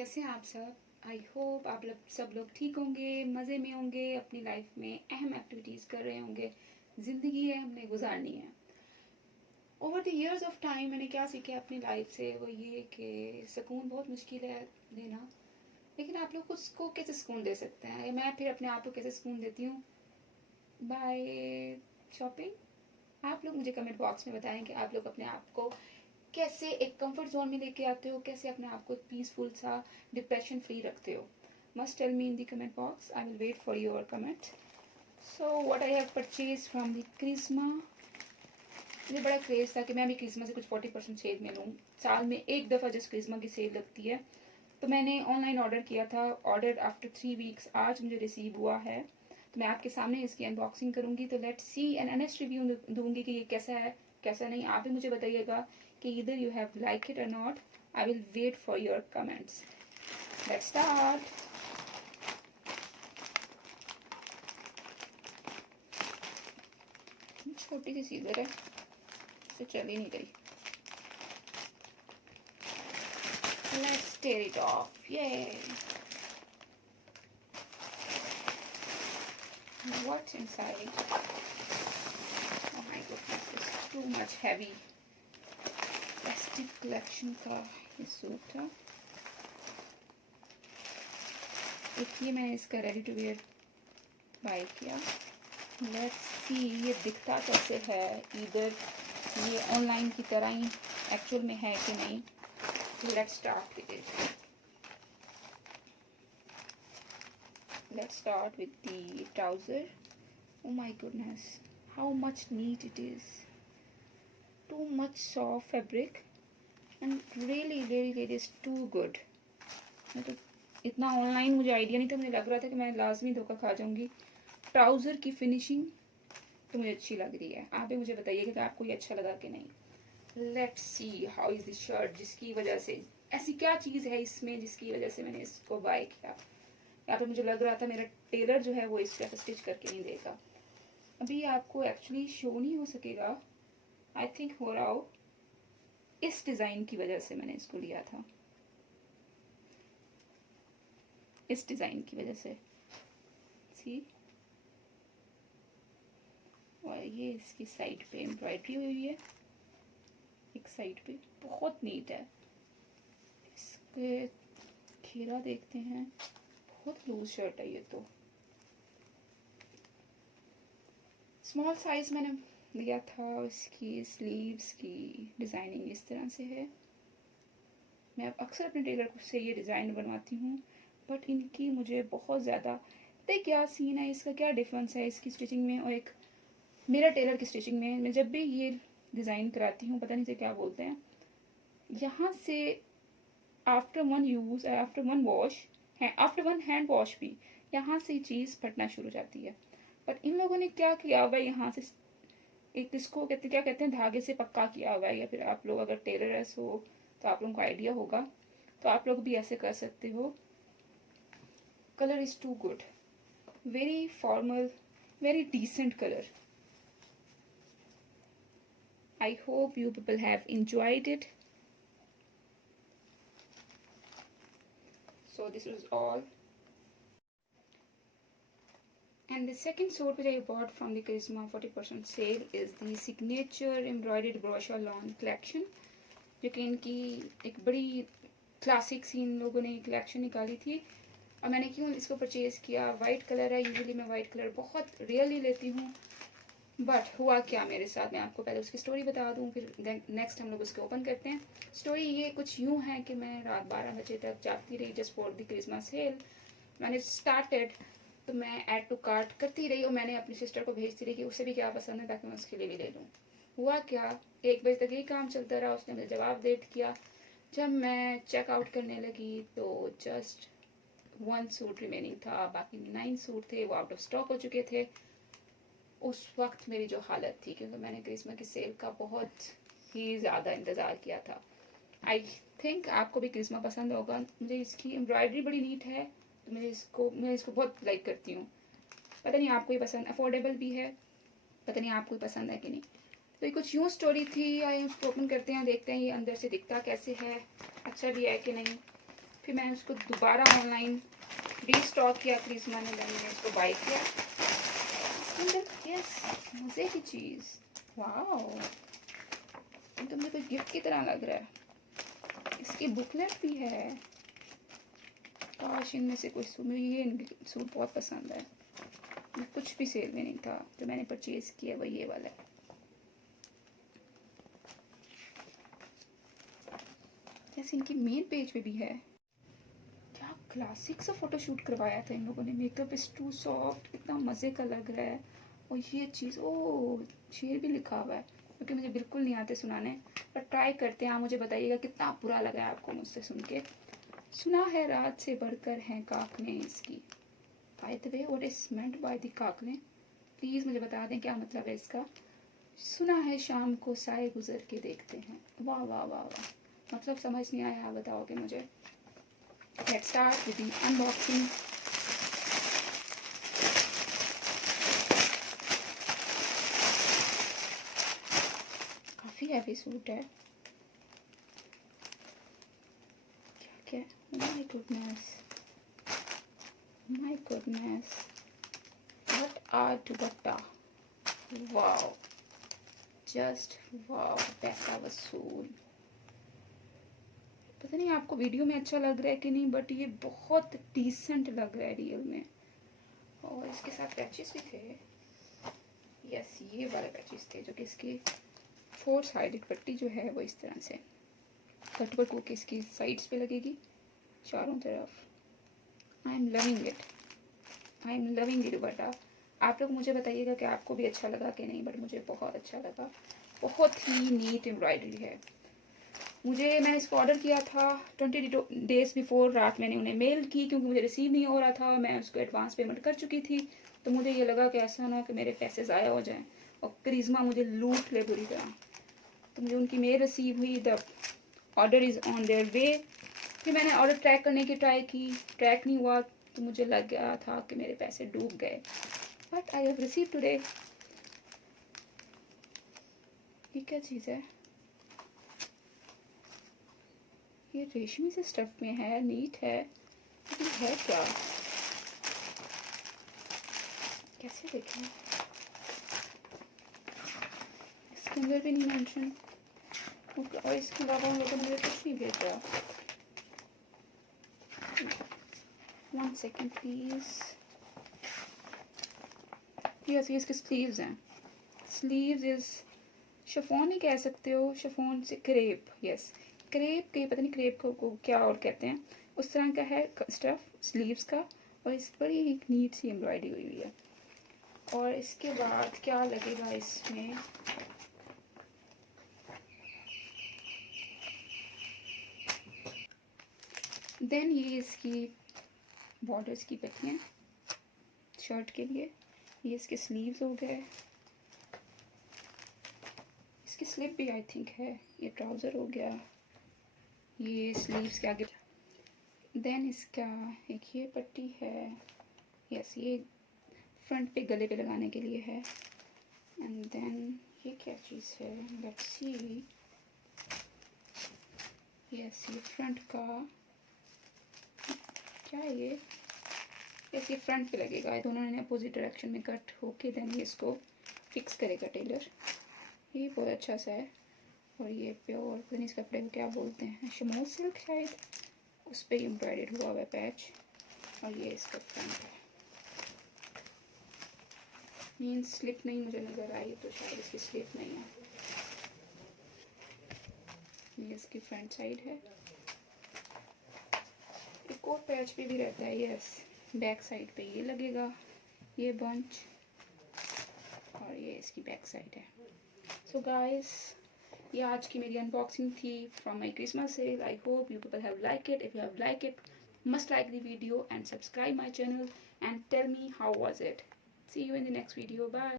कैसे हैं आप सब। आई होप आप लोग सब लोग ठीक होंगे, मज़े में होंगे, अपनी लाइफ में अहम एक्टिविटीज़ कर रहे होंगे। ज़िंदगी है, हमने गुजारनी है। Over the years of time मैंने क्या सीखा अपनी लाइफ से, वो ये कि सुकून बहुत मुश्किल है देना, लेकिन आप लोग उसको कैसे सुकून दे सकते हैं, या मैं फिर अपने आप को कैसे सुकून देती हूँ, बाय शॉपिंग। आप लोग मुझे कमेंट बॉक्स में बताएं कि आप लोग अपने आप को कैसे एक कंफर्ट जोन में लेके आते हो, कैसे अपने आप को पीसफुल सा डिप्रेशन फ्री रखते हो। Must tell me in the comment box, I will wait for your comment. So what I have purchase from the Krisma. मुझे बड़ा क्रेज था कि मैं भी क्रिस्मा से कुछ 40% सेल में लूँ। साल में एक दफ़ा जस्ट क्रिस्मा की सेल लगती है, तो मैंने ऑनलाइन ऑर्डर किया था। ऑर्डर आफ्टर 3 वीक्स आज मुझे रिसीव हुआ है, तो मैं आपके सामने इसकी अनबॉक्सिंग करूँगी। तो let's see an honest review दूंगी कि ये कैसा है कैसा नहीं। आप भी मुझे बताइएगा कि either you have like it or not. I will wait for your comments. Let's start. छोटी सी सीजर है, इससे चल ही नहीं रही। Let's tear it off. Yay! What's inside? Oh my goodness, it's too much heavy. Festive collection का ये suit था। देखिए मैंने इसका रेडी टू वेयर बाय किया। लेट्स सी ये दिखता कैसे है, इधर ये ऑनलाइन की तरह ही एक्चुअल में है कि नहीं। Let's start with it. Let's start with the trouser. Oh my goodness, how much neat it is. Too much soft fabric and really it is too good. मैं तो इतना ऑनलाइन मुझे आइडिया नहीं था, मुझे लग रहा था कि मैं लाजमी धोखा खा जाऊंगी। ट्राउज़र की फिनिशिंग तो मुझे अच्छी लग रही है। आप भी मुझे बताइएगा कि आपको ये अच्छा लगा कि नहीं। Let's see how is this shirt, जिसकी वजह से ऐसी क्या चीज़ है इसमें जिसकी वजह से मैंने इसको बाय किया। या तो मुझे लग रहा था मेरा टेलर जो है वो इसको स्टिच करके नहीं देगा। अभी आपको एक्चुअली शो नहीं हो सकेगा, आई थिंक हो रहा हो। इस डिज़ाइन की वजह से मैंने इसको लिया था, इस डिज़ाइन की वजह से। सी, और ये इसकी साइड पे एम्ब्रॉयडरी हुई है, एक साइड पे बहुत नीट है। इसके घेरा देखते हैं, बहुत लूज शर्ट है ये तो। स्मॉल साइज मैंने लिया था। इसकी स्लीव्स की डिज़ाइनिंग इस तरह से है। मैं अक्सर अपने टेलर से ये डिज़ाइन बनवाती हूँ, बट इनकी मुझे बहुत ज़्यादा पता है क्या सीन है, इसका क्या डिफरेंस है इसकी स्टिचिंग में और एक मेरा टेलर की स्टिचिंग में। मैं जब भी ये डिज़ाइन कराती हूँ, पता नहीं से क्या बोलते हैं, यहाँ से after one use, after one wash है, आफ्टर वन हैंड वॉश भी यहाँ से चीज़ फटना शुरू हो जाती है। बट इन लोगों ने क्या किया हुआ है, यहाँ से एक इसको क्या कहते हैं, धागे से पक्का किया हुआ है। या फिर आप लोग अगर टेलरस हो तो आप लोगों को आइडिया होगा, तो आप लोग भी ऐसे कर सकते हो। Colour is too good, very formal, very decent colour. I hope you people have enjoyed it. So this was all. And the second suit which I bought from the Charizma 40% sale is the signature embroidered brochure lawn collection, जो कि इनकी एक बड़ी classic सी इन लोगों ने collection निकाली थी। और मैंने क्यों इसको परचेज़ किया, वाइट कलर है। यूजुअली मैं वाइट कलर बहुत रियरली लेती हूँ, बट हुआ क्या मेरे साथ, मैं आपको पहले उसकी स्टोरी बता दूँ, फिर नेक्स्ट हम लोग उसको ओपन करते हैं। स्टोरी ये कुछ यूँ है कि मैं रात 12 बजे तक जागती रही just for the Christmas sale. मैंने स्टार्टेड तो मैं ऐड टू कार्ट करती रही और मैंने अपनी सिस्टर को भेजती रही कि उसे भी क्या पसंद है ताकि मैं उसके लिए भी ले लूँ। हुआ क्या, 1 बजे तक यही काम चलता रहा। उसने मुझे जवाब दे किया। जब मैं चेकआउट करने लगी तो जस्ट 1 सूट रिमेनिंग था, बाकी 9 सूट थे वो आउट ऑफ स्टॉक हो चुके थे। उस वक्त मेरी जो हालत थी, क्योंकि मैंने क्रिसमस की सेल का बहुत ही ज़्यादा इंतज़ार किया था। आई थिंक आपको भी क्रिसमस पसंद होगा। मुझे इसकी एम्ब्रॉयडरी बड़ी नीट है, तो मैं इसको बहुत लाइक करती हूँ। पता नहीं आपको ही पसंद, अफोर्डेबल भी है, पता नहीं आपको ही पसंद है कि नहीं। तो ये कुछ यूँ स्टोरी थी। आइए उसको ओपन करते हैं, देखते हैं ये अंदर से दिखता कैसे है, अच्छा भी है कि नहीं। फिर मैंने उसको दोबारा ऑनलाइन रीस्टॉक किया करिश्मा ने, मैंने इसको बाय किया। यस, मज़े की चीज़। वाओ, तो मुझे कोई गिफ्ट की तरह लग रहा है। इसकी बुकलेट भी है। काश इनमें से कोई सूट, मुझे ये सूट बहुत पसंद है। कुछ भी सेल में नहीं था, जो मैंने परचेज किया वो ये वाला है। जैसे इनकी मेन पेज पे भी है। क्या क्लासिक सा फोटोशूट करवाया था इन लोगों ने। मेकअप इज टू सॉफ्ट, कितना मज़े का लग रहा है। और ये चीज़, ओ शेर भी लिखा हुआ है, क्योंकि मुझे बिल्कुल नहीं आते सुनाने, पर ट्राई करते हैं। आप मुझे बताइएगा कितना बुरा लगा है आपको मुझसे सुन के। सुना है रात से बढ़कर हैं काकने इसकी। By the way, what is meant by the काकने, प्लीज़ मुझे बता दें क्या मतलब है इसका। सुना है शाम को साए गुजर के देखते हैं। वाह वाह वाह वाह, मतलब समझ नहीं आया, आप बताओगे मुझे। Let's start with the unboxing. काफ़ी हैवी सूट है। क्या क्या, my goodness, my goodness, what are dupatta. Wow, just wow, पैसा वसूल। पता नहीं आपको वीडियो में अच्छा लग रहा है कि नहीं, बट ये बहुत डिसेंट लग रहा है रियल में। और इसके साथ पैचेस भी थे। यस, ये वाले पैचेस थे, जो कि इसकी 4 साइडेड पट्टी जो है वो इस तरह से कटवर्क होकर इसकी साइड्स पे लगेगी चारों तरफ। I am loving it, I am loving it दुपट्टा। आप लोग मुझे बताइएगा कि आपको भी अच्छा लगा कि नहीं, बट मुझे बहुत अच्छा लगा। बहुत ही नीट एम्ब्रॉयडरी है। मैंने इसको ऑर्डर किया था 20 डेज़ बिफोर। रात मैंने उन्हें मेल की, क्योंकि मुझे रिसीव नहीं हो रहा था। मैं उसको एडवांस पेमेंट कर चुकी थी, तो मुझे ये लगा कि ऐसा ना हो कि मेरे पैसे ज़ाया हो जाएं और करिश्मा मुझे लूट ले बुरी तरह। तो मुझे उनकी मेल रिसीव हुई, the order is on their way. फिर मैंने ऑर्डर ट्रैक करने की ट्राई की, ट्रैक नहीं हुआ, तो मुझे लग गया था कि मेरे पैसे डूब गए। But I have receive today. ये क्या चीज़ है? ये रेशमी से स्टफ में है, नीट है, लेकिन है क्या? कैसे देखें? इसके अंदर भी नहीं मेंशन, और इसके अलावा उन लोगों ने मुझे कुछ नहीं भेजा। 1 सेकेंड प्लीज। यस, ये इसके स्लीव्स हैं। स्लीव्स इज शिफॉन ही कह सकते हो, शिफॉन से क्रेप। यस, क्रेप के, पता नहीं क्रेप को क्या और कहते हैं, उस तरह का है स्टफ स्लीव्स का। और इस पर ही एक नीट सी एम्ब्रॉयडरी हुई हुई है। और इसके बाद क्या लगेगा इसमें, देन ये इसकी बॉर्डर्स की पट्टियाँ शर्ट के लिए। ये इसके स्लीव्स हो गए, इसकी स्लिप भी आई थिंक है। ये ट्राउज़र हो गया, ये स्लीव्स के आगे। देन इसका एक ये पट्टी है। यस, ये फ्रंट पे गले पे लगाने के लिए है। एंड देन ये क्या चीज़ है, लेट्स सी। यस, ये फ्रंट का क्या है ये? यस, ये फ्रंट पे लगेगा। ये दोनों ने अपोजिट डायरेक्शन में कट होके देन ये इसको फिक्स करेगा टेलर। ये बहुत अच्छा सा है। और ये प्योर, पता नहीं इस कपड़े को क्या बोलते हैं, शमोल सिल्क शायद, उस पर एम्ब्रॉयडर्ड हुआ हुआ है पैच। और ये इसका फ्रंट है। मीन स्लिप नहीं मुझे नज़र आई, तो शायद इसकी स्लिप नहीं है। ये इसकी फ्रंट साइड है। एक और पैच भी रहता है। यस, बैक साइड पे ये लगेगा, ये बंच, और ये इसकी बैक साइड है। सो गाइस, ये आज की मेरी अनबॉक्सिंग थी from my Christmas sale. I hope you people have like it. If you have like it, must like the video and subscribe my channel and tell me how was it. See you in the next video. Bye.